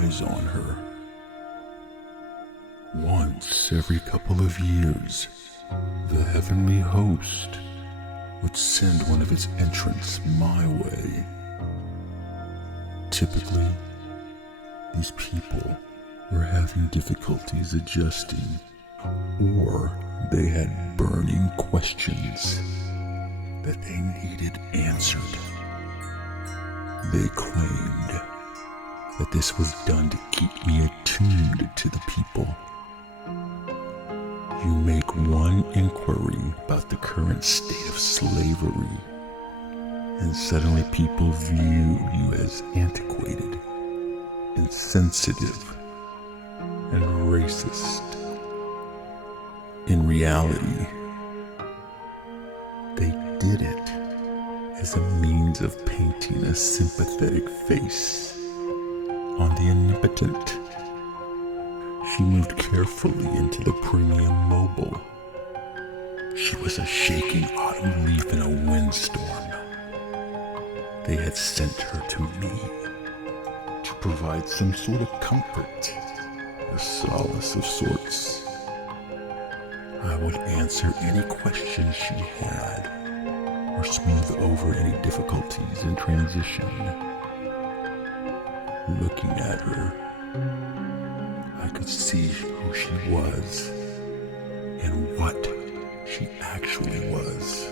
eyes on her. Once every couple of years, the heavenly host would send one of its entrants my way. Typically, these people were having difficulties adjusting, or they had burning questions that they needed answered. They claimed that this was done to keep me attuned to the people. You make one inquiry about the current state of slavery, and suddenly people view you as antiquated, insensitive, and racist. In reality, they did it as a means of painting a sympathetic face on the omnipotent. She moved carefully into the premium mobile. She was a shaking autumn leaf in a windstorm. They had sent her to me to provide some sort of comfort, a solace of sorts. I would answer any questions she had, or smooth over any difficulties in transition. Looking at her, I could see who she was and what she actually was.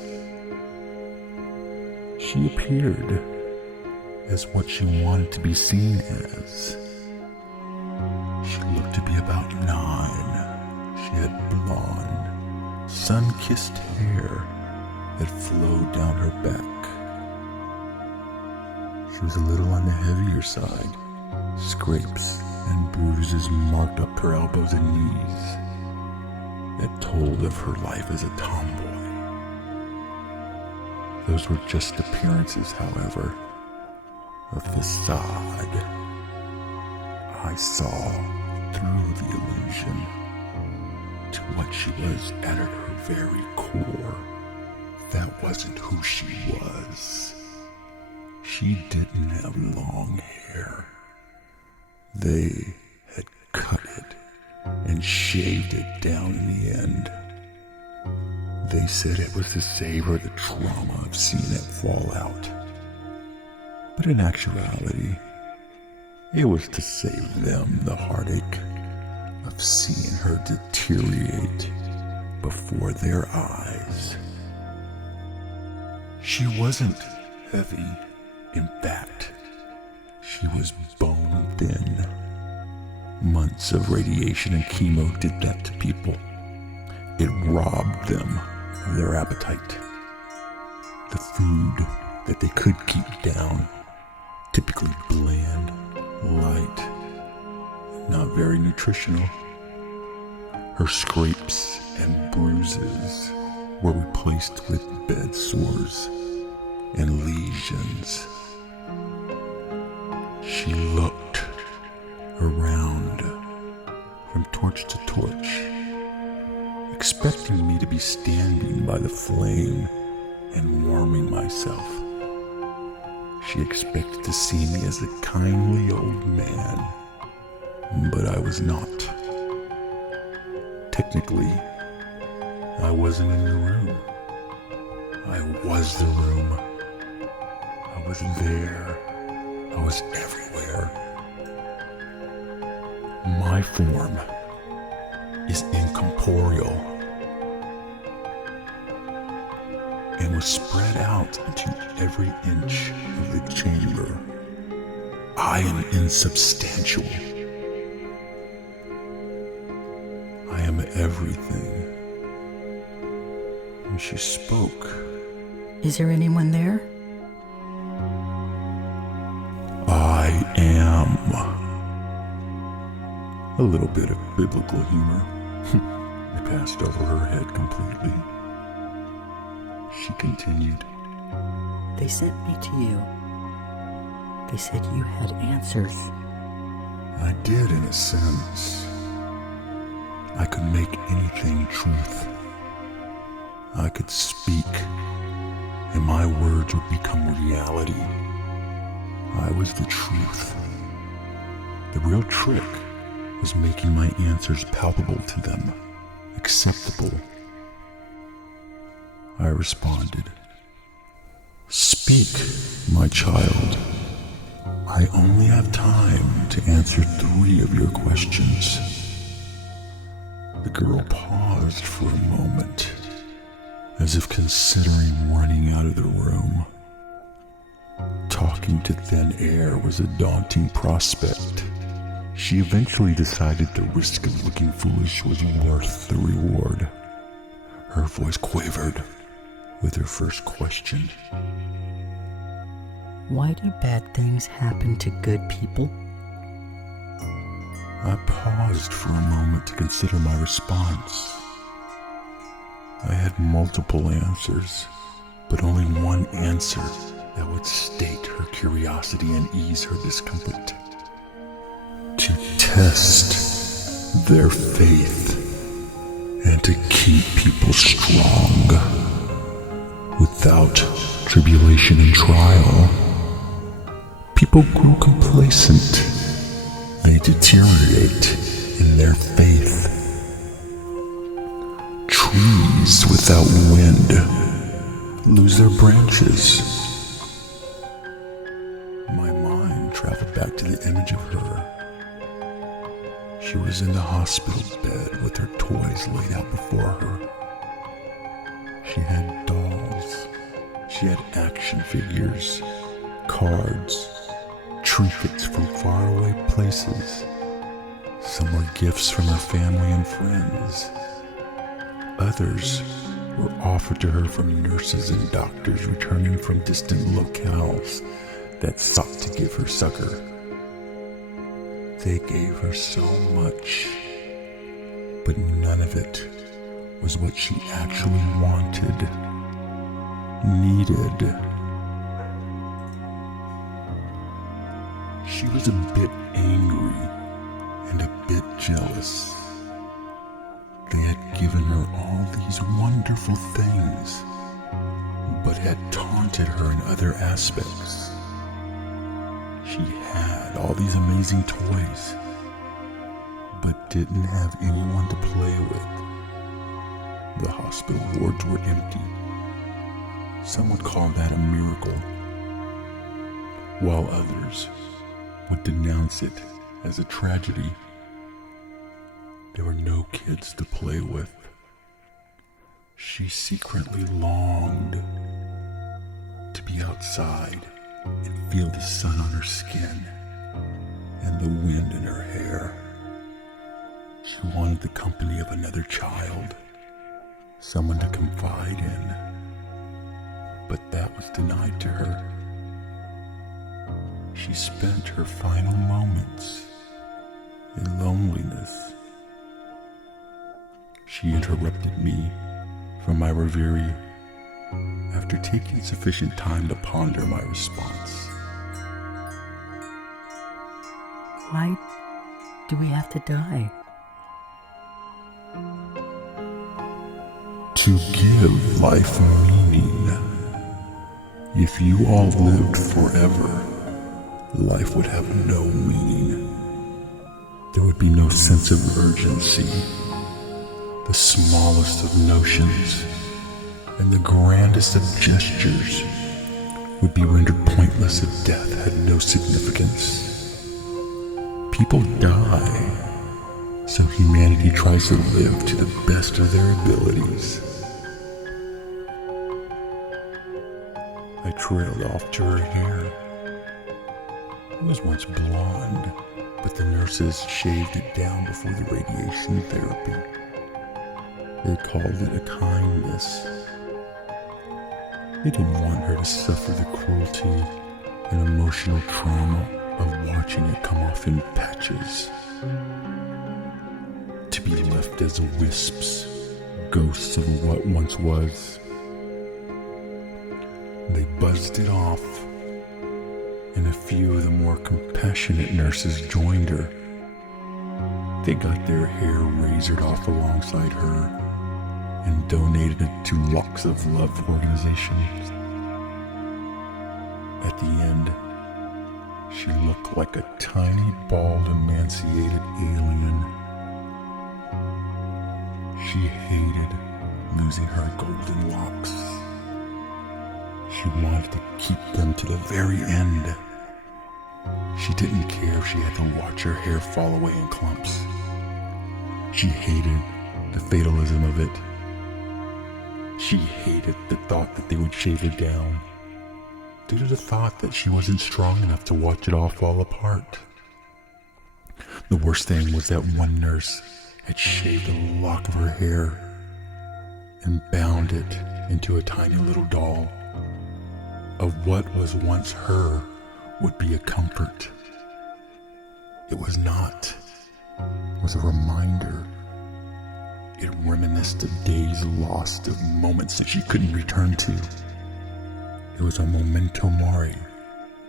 She appeared as what she wanted to be seen as. She looked to be about 9. She had blonde, sun-kissed hair that flowed down her back. She was a little on the heavier side. Scrapes and bruises marked up her elbows and knees that told of her life as a tomboy. Those were just appearances, however, a facade. I saw through the illusion to what she was at her very core. That wasn't who she was. She didn't have long hair. They had cut it and shaved it down in the end. They said it was to save her the trauma of seeing it fall out. But in actuality, it was to save them the heartache of seeing her deteriorate before their eyes. She wasn't heavy. In fact, she was bone thin. Months of radiation and chemo did that to people. It robbed them of their appetite. The food that they could keep down, typically bland, light, not very nutritional. Her scrapes and bruises were replaced with bed sores and lesions. She looked around from torch to torch, expecting me to be standing by the flame and warming myself. She expected to see me as a kindly old man, but I was not. Technically, I wasn't in the room. I was the room. I was there. I was everywhere. My form is incorporeal and was spread out into every inch of the chamber. I am insubstantial. I am everything. And she spoke. Is there anyone there? I am. A little bit of biblical humor. I passed over her head completely. She continued. They sent me to you. They said you had answers. I did, in a sense. I could make anything truth. I could speak, and my words would become reality. I was the truth. The real trick was making my answers palpable to them, acceptable. I responded, "Speak, my child. I only have time to answer 3 of your questions." The girl paused for a moment, as if considering running out of the room. Talking to thin air was a daunting prospect. She eventually decided the risk of looking foolish was worth the reward. Her voice quavered with her first question. Why do bad things happen to good people? I paused for a moment to consider my response. I had multiple answers, but only one answer that would state her curiosity and ease her discomfort. To test their faith and to keep people strong. Without tribulation and trial, people grew complacent. They deteriorate in their faith. Trees without wind lose their branches. My mind traveled back to the image of her. She was in the hospital bed with her toys laid out before her. She had dolls. She had action figures, cards, trinkets from faraway places. Some were gifts from her family and friends. Others were offered to her from nurses and doctors returning from distant locales that sought to give her succor. They gave her so much, but none of it was what she actually wanted, needed. She was a bit angry and a bit jealous. They had given her all these wonderful things, but had taunted her in other aspects. She had all these amazing toys, but didn't have anyone to play with. The hospital wards were empty. Some would call that a miracle, while others would denounce it as a tragedy. There were no kids to play with. She secretly longed to be outside and feel the sun on her skin and the wind in her hair. She wanted the company of another child, someone to confide in, but that was denied to her. She spent her final moments in loneliness. She interrupted me from my reverie after taking sufficient time to ponder my response. Why do we have to die? To give life meaning. If you all lived forever, life would have no meaning. There would be no sense of urgency. The smallest of notions and the grandest of gestures would be rendered pointless if death had no significance. People die, so humanity tries to live to the best of their abilities. I trailed off to her hair. It was once blonde, but the nurses shaved it down before the radiation therapy. They called it a kindness. They didn't want her to suffer the cruelty and emotional trauma of watching it come off in patches. To be left as wisps, ghosts of what once was. They buzzed it off, and a few of the more compassionate nurses joined her. They got their hair razored off alongside her and donated it to Locks of Love organizations. At the end, She looked like a tiny, bald, emaciated alien. She hated losing her golden locks. She wanted to keep them to the very end. She didn't care if she had to watch her hair fall away in clumps. She hated the fatalism of it. She hated the thought that they would shave her down, due to the thought that she wasn't strong enough to watch it all fall apart. The worst thing was that one nurse had shaved a lock of her hair and bound it into a tiny little doll of what was once her would be a comfort. It was not. It was a reminder. It reminisced of days lost, of moments that she couldn't return to. It was a memento mori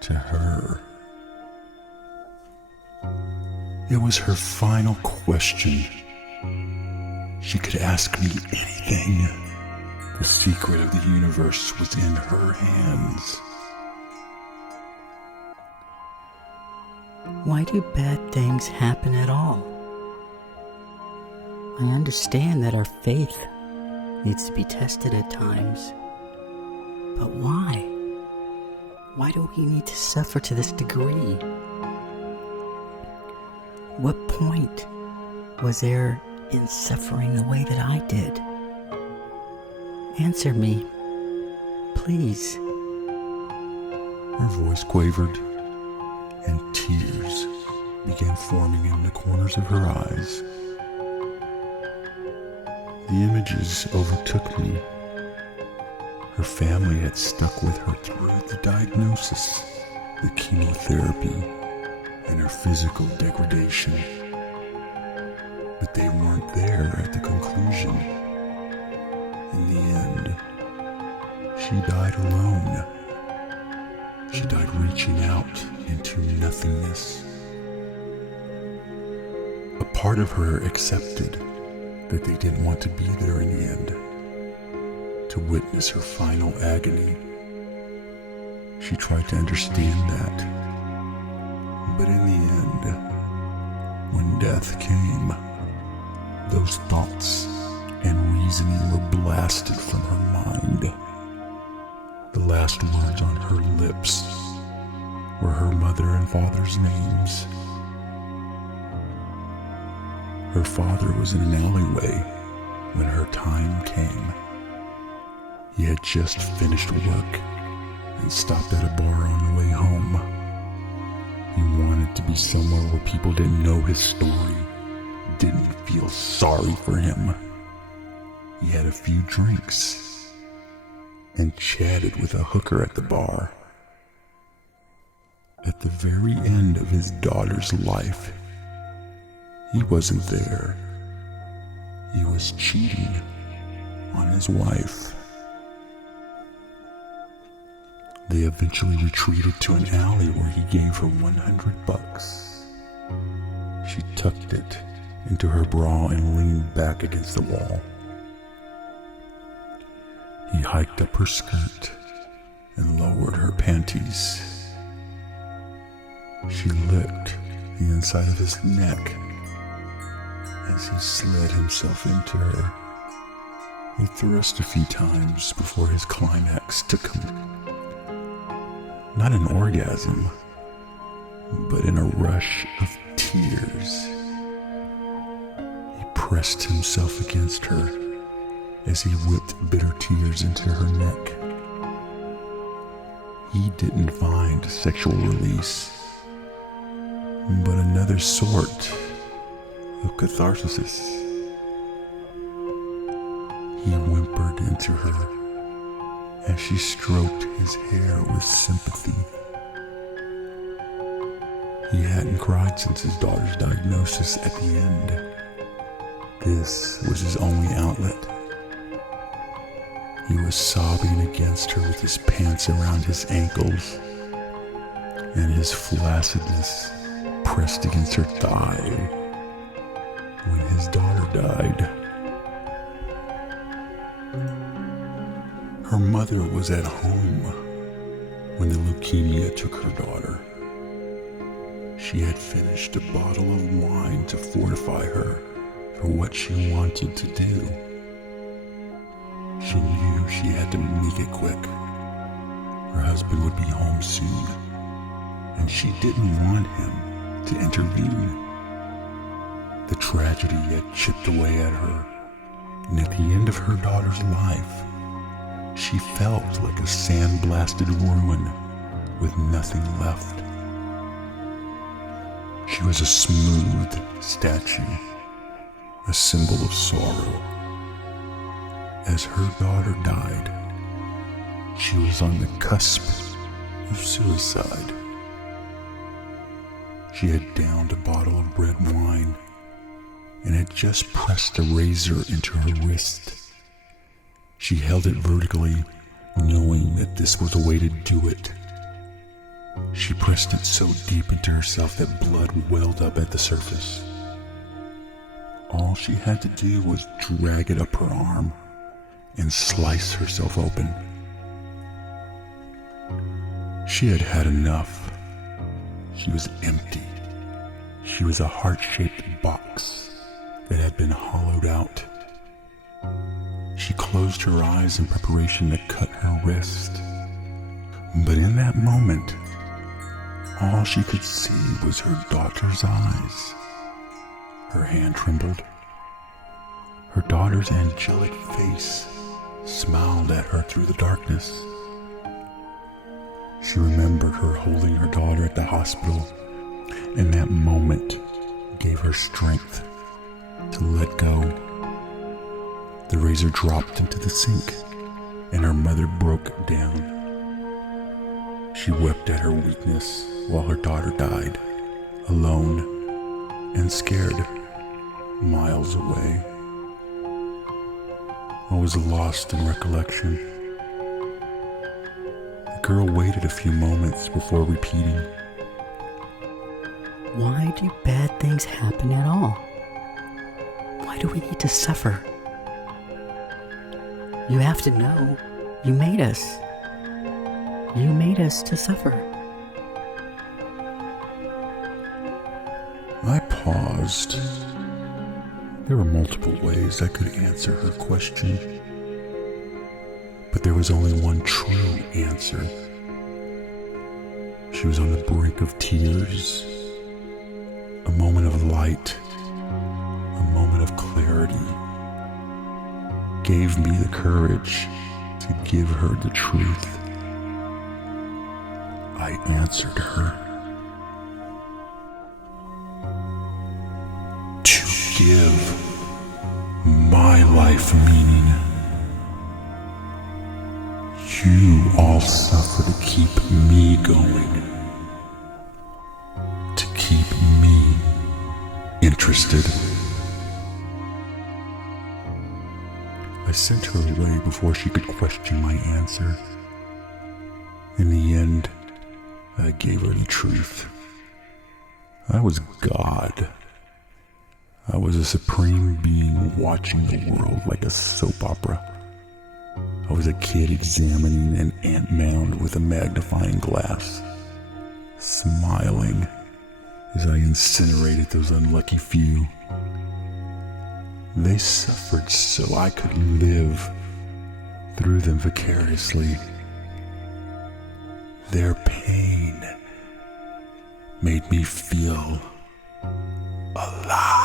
to her. It was her final question. She could ask me anything. The secret of the universe was in her hands. Why do bad things happen at all? I understand that our faith needs to be tested at times. But why? Why do we need to suffer to this degree? What point was there in suffering the way that I did? Answer me, please. Her voice quavered, and tears began forming in the corners of her eyes. The images overtook me. Her family had stuck with her through the diagnosis, the chemotherapy, and her physical degradation. But they weren't there at the conclusion. In the end, she died alone. She died reaching out into nothingness. A part of her accepted that they didn't want to be there in the end, to witness her final agony. She tried to understand that, but in the end, when death came, those thoughts and reasoning were blasted from her mind. The last words on her lips were her mother and father's names. Her father was in an alleyway when her time came. He had just finished work and stopped at a bar on the way home. He wanted to be somewhere where people didn't know his story, didn't feel sorry for him. He had a few drinks and chatted with a hooker at the bar. At the very end of his daughter's life, he wasn't there. He was cheating on his wife. They eventually retreated to an alley where he gave her $100. She tucked it into her bra and leaned back against the wall. He hiked up her skirt and lowered her panties. She licked the inside of his neck as he slid himself into her. He thrust a few times before his climax took him. Not an orgasm, but in a rush of tears. He pressed himself against her as he whipped bitter tears into her neck. He didn't find sexual release, but another sort of catharsis. He whimpered into her as she stroked his hair with sympathy. He hadn't cried since his daughter's diagnosis at the end. This was his only outlet. He was sobbing against her with his pants around his ankles and his flaccidness pressed against her thigh when his daughter died. Her mother was at home when the leukemia took her daughter. She had finished a bottle of wine to fortify her for what she wanted to do. She knew she had to make it quick. Her husband would be home soon, and she didn't want him to intervene. The tragedy had chipped away at her, and at the end of her daughter's life, she felt like a sandblasted ruin with nothing left. She was a smooth statue, a symbol of sorrow. As her daughter died, she was on the cusp of suicide. She had downed a bottle of red wine and had just pressed a razor into her wrist. She held it vertically, knowing that this was a way to do it. She pressed it so deep into herself that blood welled up at the surface. All she had to do was drag it up her arm and slice herself open. She had had enough. She was empty. She was a heart-shaped box that had been hollowed out. She closed her eyes in preparation to cut her wrist. But in that moment, all she could see was her daughter's eyes. Her hand trembled. Her daughter's angelic face smiled at her through the darkness. She remembered her holding her daughter at the hospital, and that moment gave her strength to let go. The razor dropped into the sink, and her mother broke down. She wept at her weakness while her daughter died, alone and scared, miles away. I was lost in recollection. The girl waited a few moments before repeating, Why do bad things happen at all? Why do we need to suffer? You have to know, you made us. You made us to suffer. I paused. There were multiple ways I could answer her question, but there was only one true answer. She was on the brink of tears, a moment of light, a moment of clarity, gave me the courage to give her the truth. I answered her. To give my life meaning. You all suffer to keep me going. To keep me interested. I sent her away before she could question my answer. In the end, I gave her the truth. I was God. I was a supreme being watching the world like a soap opera. I was a kid examining an ant mound with a magnifying glass, smiling as I incinerated those unlucky few. They suffered so I could live through them vicariously. Their pain made me feel alive.